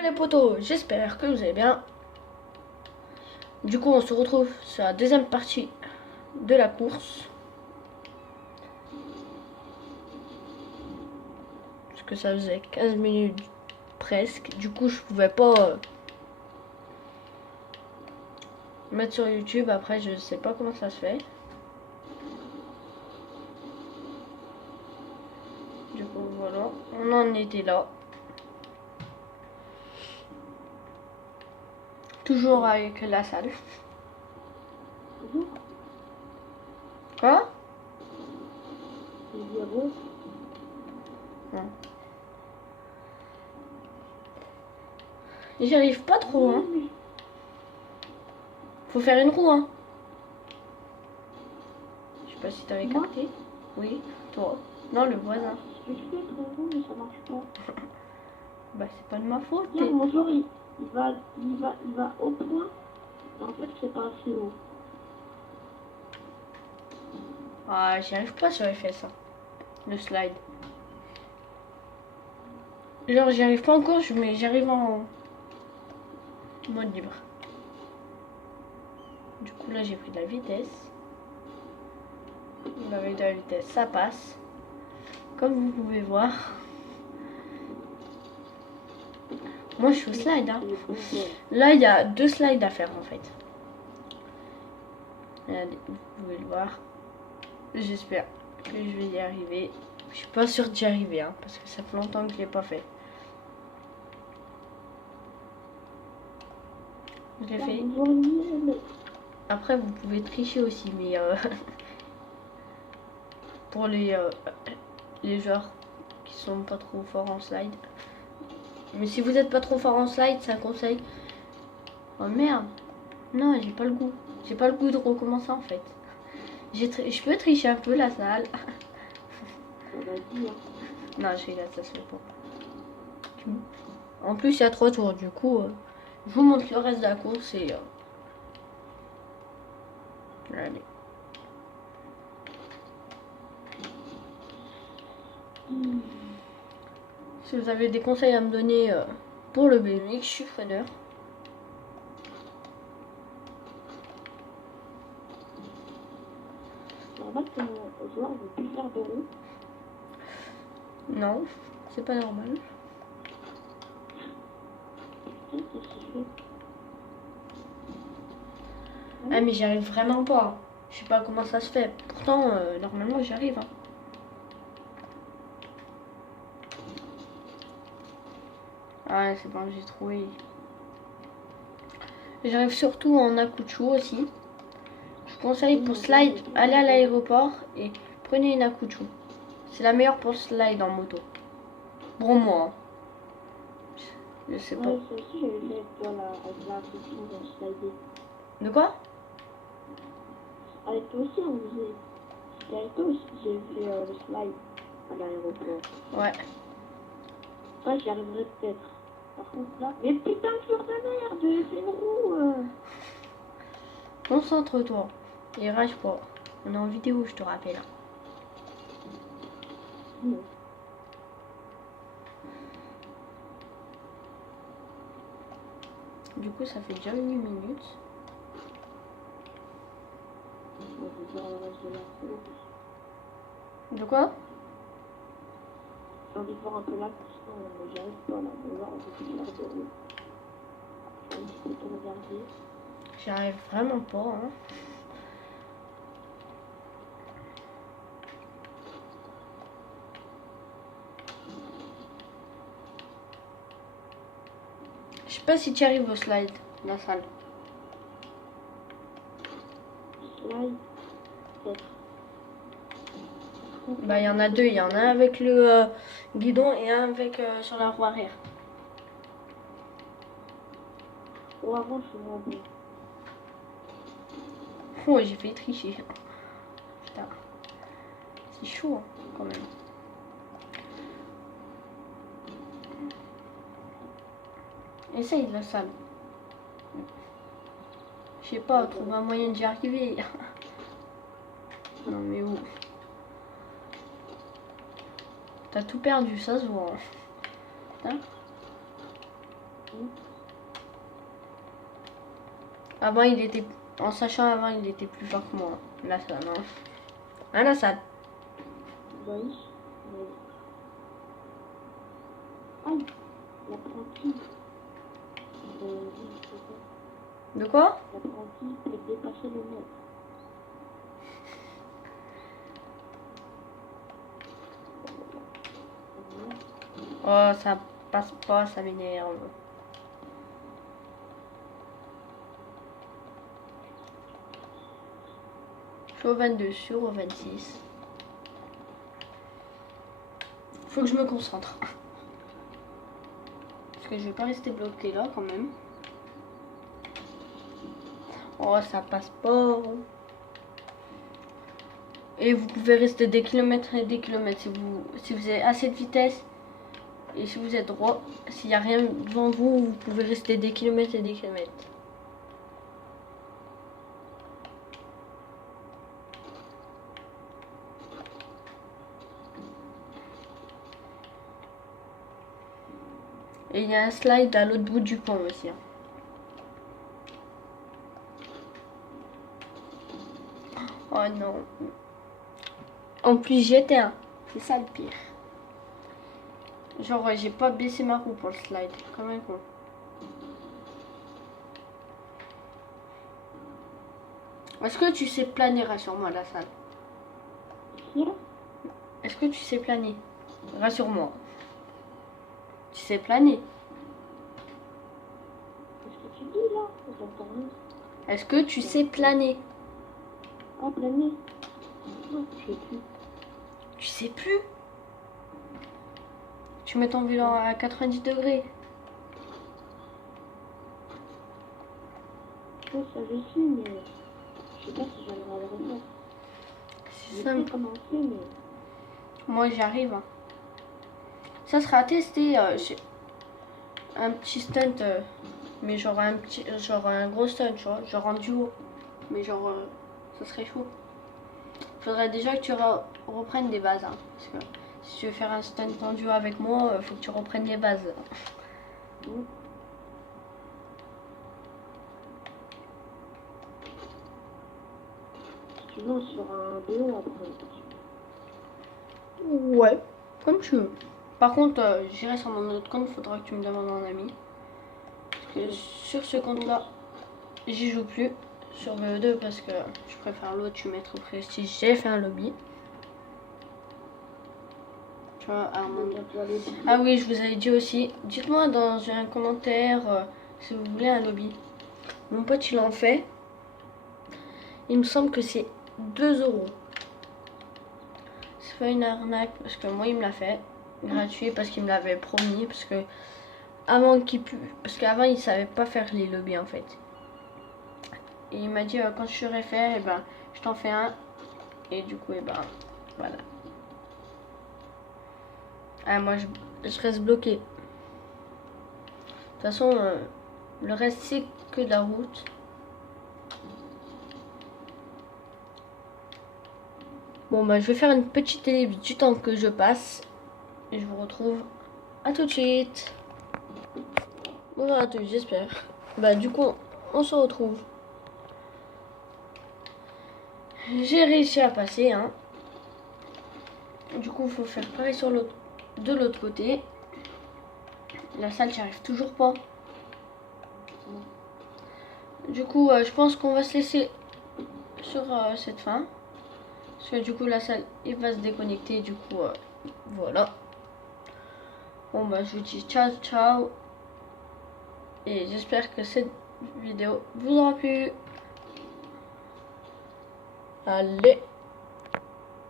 Les potos, j'espère que vous allez bien. Du coup, on se retrouve sur la deuxième partie de la course. Parce que ça faisait 15 minutes presque. Du coup, je pouvais pas mettre sur YouTube. Après, je sais pas comment ça se fait. Du coup, voilà. On en était là. Toujours avec la salle. Quoi? Non. J'y arrive pas trop, hein. Faut faire une roue, hein. Je sais pas si t'avais capté. Oui, toi. Non, le voisin. Je fais très bon, mais ça marche pas. Bah, c'est pas de ma faute. Non, mon jour, il va au point. En fait, c'est pas assez haut. Ah, j'y arrive pas sur fait ça. Le slide. Genre, j'y arrive pas en gauche, mais j'arrive en mode libre. Du coup, là, j'ai pris de la vitesse. Avec de la vitesse, ça passe. Comme vous pouvez voir. Moi, je suis au slide. Hein. Là, il y a 2 slides à faire, en fait. Regardez, vous pouvez le voir. J'espère que je vais y arriver. Je suis pas sûre d'y arriver, hein, parce que ça fait longtemps que je l'ai pas fait. Je l'ai fait. Après, vous pouvez tricher aussi, mais pour les joueurs qui sont pas trop forts en slide. Mais si vous êtes pas trop fort en slide, c'est un conseil. Oh merde. Non, j'ai pas le goût. J'ai pas le goût de recommencer en fait. Je peux tricher un peu la salle. Non, je rigole, ça se fait pas. En plus, il y a 3 tours. Du coup, je vous montre le reste de la course et... Allez. Si vous avez des conseils à me donner pour le BMX, je suis preneur. Normal que mon joueur veut plus faire de roue. Non, c'est pas normal. Ah mais j'y arrive vraiment pas. Je sais pas comment ça se fait. Pourtant, normalement j'y arrive. Hein. Ah c'est bon, j'ai trouvé. J'arrive surtout en Akuchu aussi. Je vous conseille pour slide, allez à l'aéroport et prenez une Akuchu. C'est la meilleure pour slide en moto. Pour moi. Hein. Je sais pas. Ouais, ça aussi, j'avais fait avec toi avec la Akuchu dans slider. De quoi? Avec toi aussi, on faisait. C'était avec toi aussi que j'ai fait le slide à l'aéroport. Ouais. Ouais, j'y arriverai peut-être. Par contre, là. Mais putain, sur ta merde, c'est une roue. Concentre-toi. Et rage pas. On est en vidéo, je te rappelle. Non. Du coup, ça fait déjà 1 minute. On va faire le reste de la course. De quoi? J'ai envie de voir un peu la course, non, mais j'y arrive pas là. On va voir, on peut plus faire de roue. J'ai un petit peu tout regarder. J'y arrive vraiment pas. Hein. Je sais pas si tu arrives au slide, la salle. Slide, peut-être. Bah, il y en a 2. Il y en a un avec le guidon et un avec sur la roue arrière. Ou avant, je suis moins bon. Oh, j'ai fait tricher. Putain. C'est chaud hein, quand même. Essaye la salle. Je sais pas, trouve un moyen d'y arriver. Non mais où? T'as tout perdu, ça se voit. Putain. Avant, il était... En sachant avant, il était plus fort que moi. Là, ça, non. Hein, là, ça... Oui. Aïe, l'apprenti. De quoi? L'apprenti peut dépasser le maître. Oh, ça passe pas, ça m'énerve. Je suis au 22, sur au 26. Faut que je me concentre. Parce que je vais pas rester bloqué là quand même. Oh, ça passe pas. Et vous pouvez rester des kilomètres et des kilomètres si vous avez assez de vitesse. Et si vous êtes droit, s'il n'y a rien devant vous, vous pouvez rester des kilomètres et des kilomètres. Et il y a un slide à l'autre bout du pont aussi. Oh non. En plus j'y étais, hein. C'est ça le pire. Genre j'ai pas baissé ma roue pour le slide. Comme un con. Est-ce que tu sais planer, rassure-moi la salle. Est-ce que tu sais planer? Rassure-moi. Tu sais planer? Qu'est-ce que tu dis là? J'entends rien. Est-ce que tu sais planer? Ah, planer? Non, je sais plus. Tu sais plus? Tu mets ton vélo à 90 degrés. Ouais, ça je sais, mais je sais pas si j'arriverai à le refaire. C'est J'ai simple. commencé, mais Moi j'y arrive. Hein. Ça sera testé. Un petit stunt. Mais genre un gros stunt, tu vois. Genre en duo. Mais genre ça serait chaud. Faudrait déjà que tu reprennes des bases. Hein, parce que si tu veux faire un stunt en duo avec moi, faut que tu reprennes les bases. tu vas sur un BO après. Ouais, comme tu veux. Par contre, j'irai sur mon autre compte, faudra que tu me demandes un ami. Parce que sur ce compte-là, j'y joue plus. Sur VE2 parce que je préfère l'autre, tu mettre au prestige. J'ai fait un lobby. Tu vois, Armand. Ah oui, je vous avais dit aussi. Dites-moi dans un commentaire si vous voulez un lobby. Mon pote, il en fait. Il me semble que c'est 2 €. C'est pas une arnaque parce que moi, il me l'a fait. Gratuit parce qu'il me l'avait promis. Parce que qu'avant, il savait pas faire les lobbies en fait. Et il m'a dit quand je saurais faire, et ben, je t'en fais un. Et du coup, et ben, voilà. Ah, moi, je reste bloqué. De toute façon, le reste, c'est que de la route. Bon, bah, je vais faire une petite ellipse du temps que je passe. Et je vous retrouve à tout de suite. Bonjour à tous, j'espère. Bah, du coup, on se retrouve. J'ai réussi à passer, hein. Du coup, il faut faire pareil de l'autre côté. La salle, j'y arrive toujours pas. Du coup, je pense qu'on va se laisser sur cette fin. Parce que du coup, la salle, il va se déconnecter. Du coup, voilà. Bon, bah, je vous dis ciao, ciao. Et j'espère que cette vidéo vous aura plu. Allez.